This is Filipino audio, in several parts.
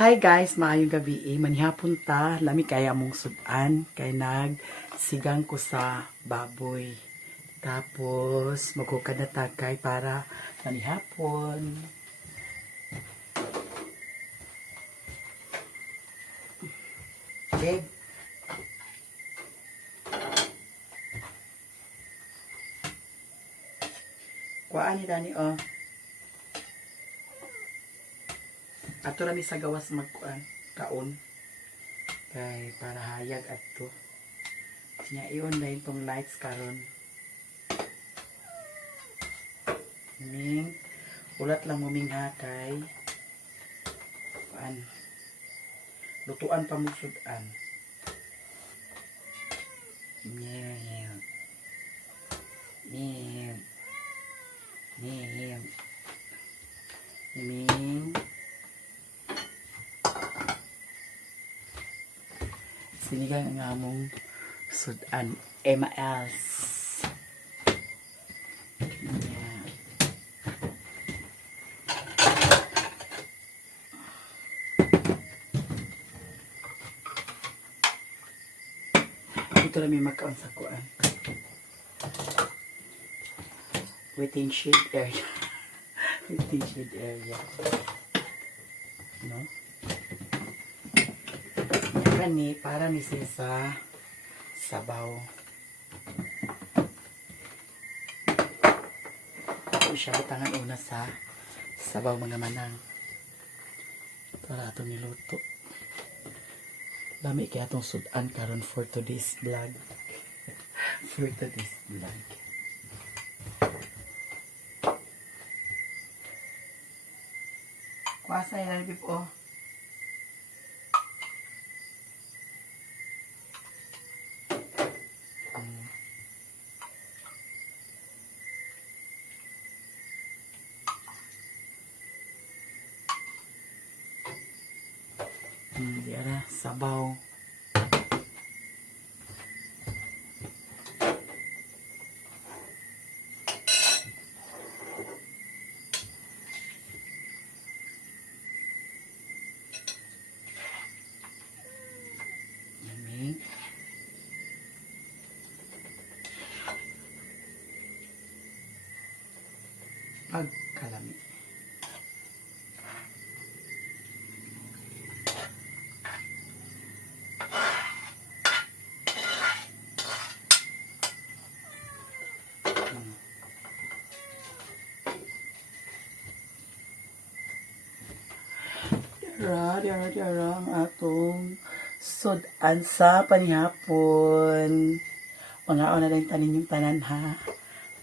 Hi guys, maayong gabi. Manihapon ta, lami kaya mong sudan kay nagsigang ko sa baboy. Tapos magkukad na takay para manihapon. Babe. Kuhaan ni Dani oh. Ato rami sa gawas magkuan kaon kay para hayag adto nya iyon dahil tong lights karon ning ulat lang mumingha kay kuan lutuan pa mo sudan nya ning sinigang ang among sudan MLs. Yeah. Ito lang may makaon sa kuan. Waiting shade area. Waiting shade area. No? Kani para ni siya sa sabaw. Ito siya butangan una sa sabaw mga manang. Para itong niluto. Lami kaya itong sudan karon for today's vlog. For today's vlog. Kuasa yan bib oh. Di ada sabaw. Ini pagkalami. Dara ang atong sudan sa panihapon. Mga na lang tanin yung tanan ha.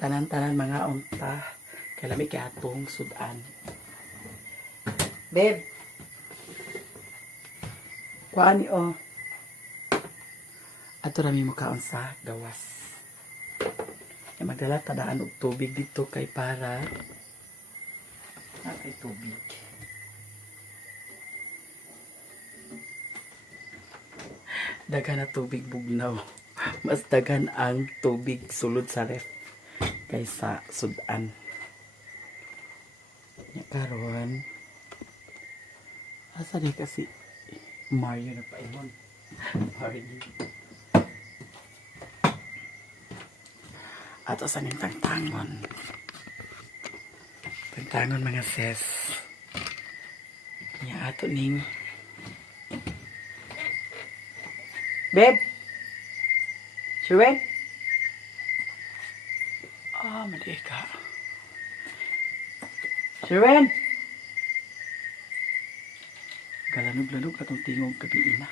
Tanan-tanan mga unta. Kalami kay atong sudan. Babe. Kuan ni oh. Ato rami mo kaon sa gawas. E magdala tadaan og tubig dito kay para kay tubig. Dagan na tubig bugnaw. Mas dagan ang tubig sulod sa ref kaysa sudan. Karon asa di kasi Mario na paingon. Mario. Ato sa ning tangtangon. Tangtangon mga ses. Nya ato ning Babe. Sherwin? Mali ka. Sherwin? Galanog-lanog atong tingog gabi na.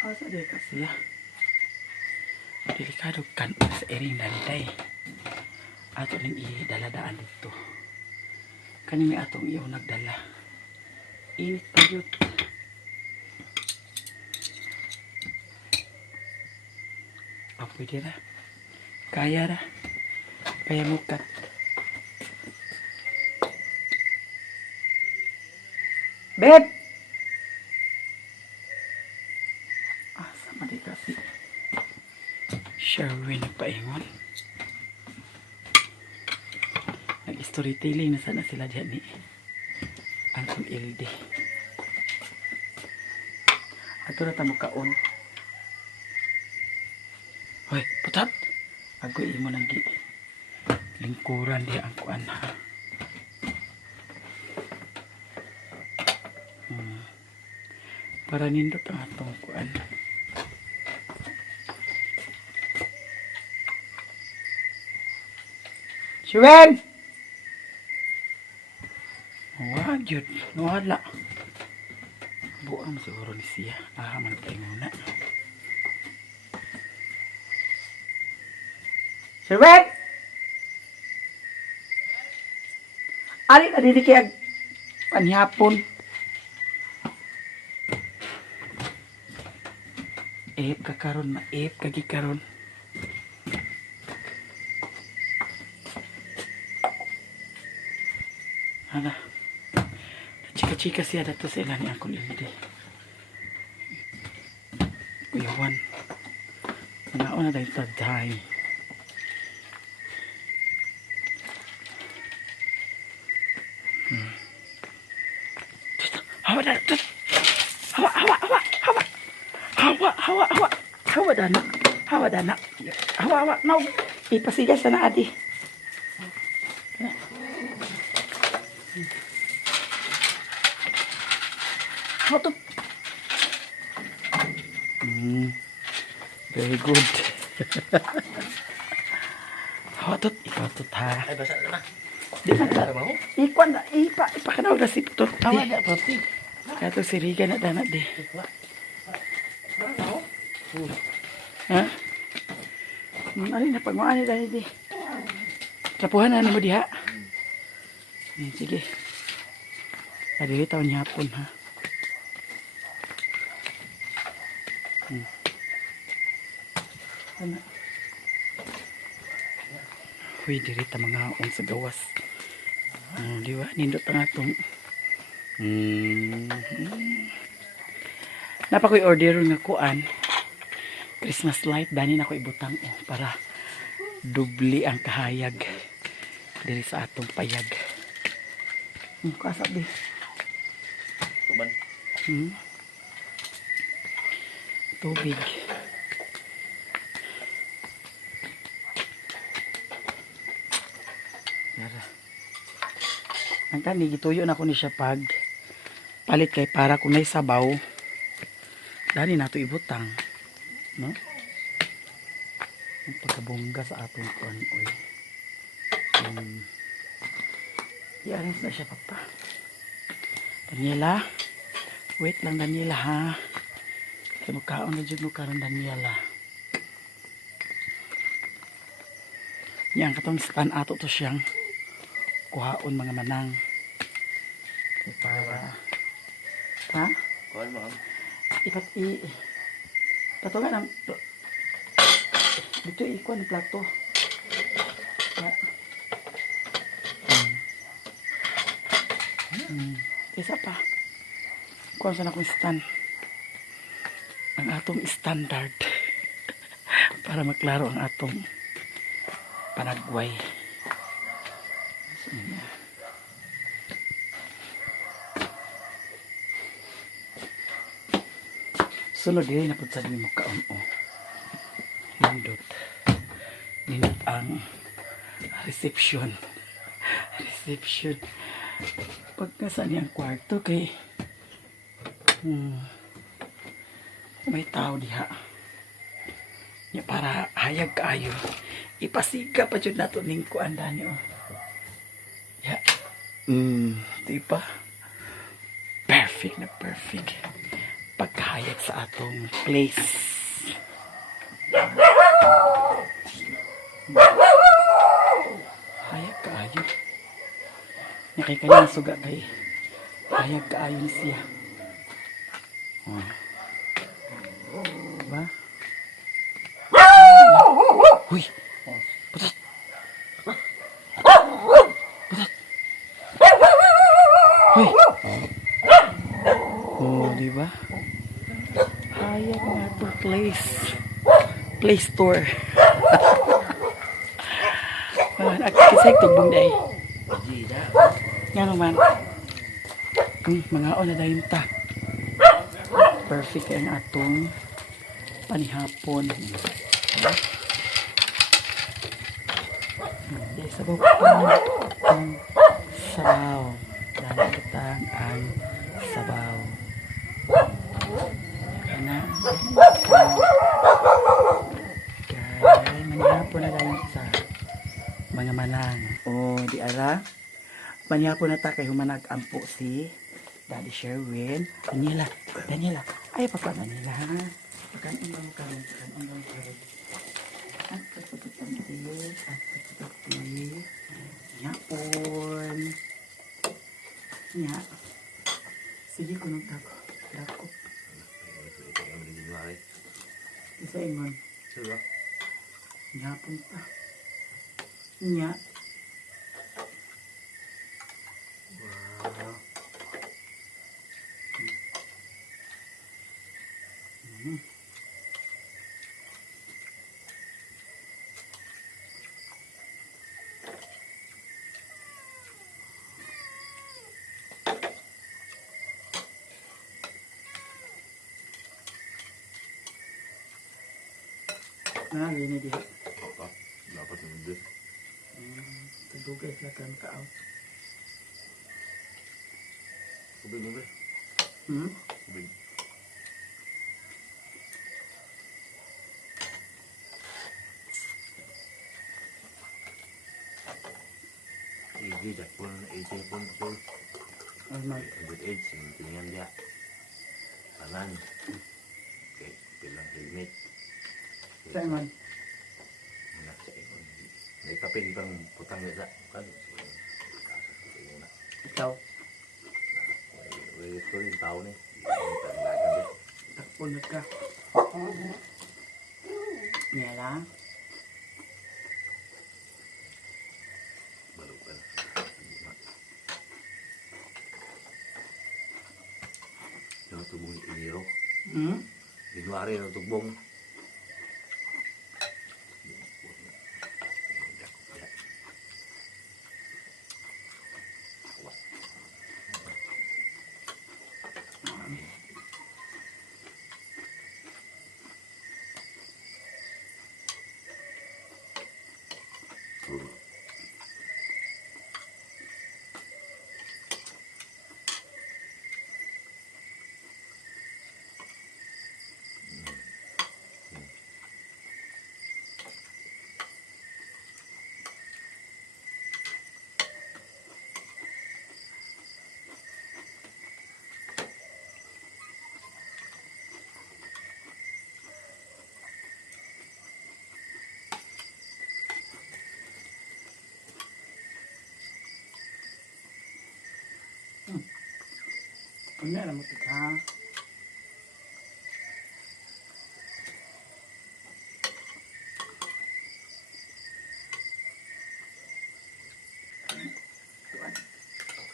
Asa di ka siya? Delikado kan sa ering daliday. Ato ning idaladaan dito. Kani may atong iyaw nagdala. Init pa yun. Pwede ra. Kaya ra. Kaya mukat. Babe! Sama di kasi. Sherwin nagpaingon. Nag-storytelling na sana sila dyan ni Uncle LD. Ato na tamo kaon. Hoy, putat. Ako imo nang lingkuran di ang kuan ha. Para nindot ang atong kuan. Shuwen! Wag yun. Wala. Buang siguro ni siya. Man tayo muna. Shuwen! Ari na didi kaya panhapon. Kakaron kagikaron. Ana. Chika-chika siya dato sa ilan ni akong hindi. Kuyawan. Nauna dahil taday. Hawa na. Hawa dana. Hawa. No. Ipasigas na adi. Hawa. Very good. Hawa tot. Ikaw tot ha. Ay, basa na. Di na ka. Ikuan na. Ipakanaw na si tot. Hawa na, pati. Kato si Riga na dana di. Ha? Ano na pagmaani dahil di. Trapuhan na mo diha. Sige. Adili taon hapon ha. Ano? Huy, diri ta mga on sa gawas. Di ba? Nindot ang atong. Napakoy order nga kuan. Christmas light dani na ko ibutang para dubli ang kahayag diri sa atong payag. Kasabi. Tuban. Tubig. Nara. Ang kani gituyo na ko ni siya pag palit kay para kung may sabaw dani nato ibutang. No? Ang pagkabongga sa atong kuan oy. I-arrange na siya papa. Daniela, wait lang Daniela ha. Kaya magkaon na dyan mo karon Daniela. Yan katong span ato to siyang kuhaon mga manang. Kaya para ha? Kuhan mo. Plato nga ng dito ikuan ng plato. Isa pa. Kuha sa akong stand. Ang atong standard. Para maklaro ang atong panagway. Sulod din na po sa mo kaon o. Nindot ang reception. Pagkasan niyang kwarto kay may tao diha. Ya para hayag kaayo. Ipasiga pa jud nato ning kuan dani o. Ya. Diba? Perfect na perfect. Pagkahayag sa atong place. Hayag kaayo. Nakay kanyang suga kay hayag kaayo siya. Diba? Huy! Putat! Putat! Huy! Diba? Hayag nga to Play Store. Kisay tugbong day. Nga naman. Mga on na dayon ta. perfect ang atong panihapon. Sabaw ang sabaw. Dahil butang ang sabaw. Kana. Kaya manihapon na lang sa mga manang. O di ara. Manihapon na ta kay humanag ampo si Daddy Sherwin. Daniela. Ay papa Daniela ha. Pagkain mo karon. At kapag-kapag yapon. Nya. Sige ko nung tako. Isa ingon. Yapon ta. Nya. Nah, ini dia. Dapat hindi. Tugay sa kan kaaw. Tubig mo ba? Tubig. Easy, pun betul. Almay. Good age, tingnan dia. Tanan. Okay, bilang helmet. Sa man. May kapil bang putang nila kan? Ikaw. Ito rin tao ni. Takpon ka. Niya lang. Balukan. Yung tubong iniro. Januari yung tubong. Ano na mo kita?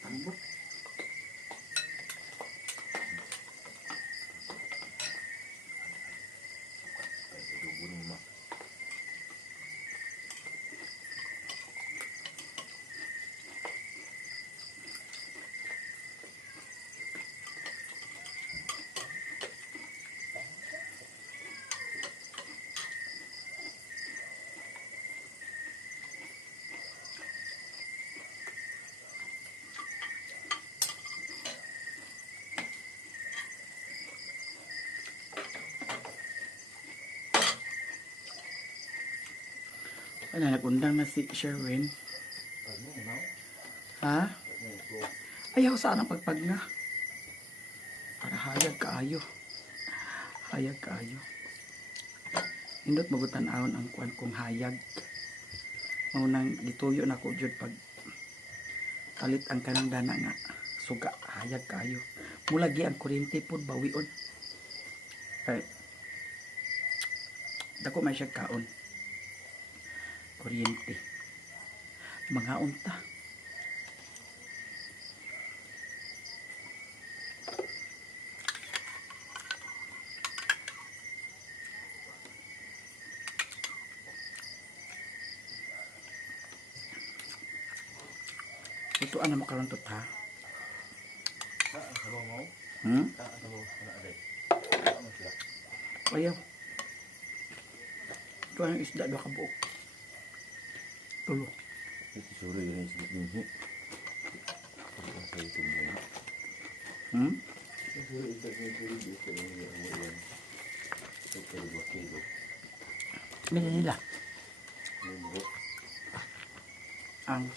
Tambok. Ano, nag-undang na si Sherwin. Ha? Ayaw saan ang pagpag nga. Para hayag kaayo. Hayag kaayo. Indot magutan aon ang kuan kong hayag. Maunang gituyo na ko jud pag kalit ang kanang dana nga. Suga, hayag kaayo. Mulagi ang kuryente pod bawion. Ay. Dako may siya kaon. Kuryente. Mga unta. Ito ano mo karon to ta? Sabaw mo? Hmm? Sabaw na aday. Ayaw. Ito ang isda, 2 ka buok. Tulo. Ito suro yun yung isip niyo. Ito sa YouTube mo na. Suro ito sa YouTube dito yung ito yung 2 kilo. Nila. Yung buhok. Ang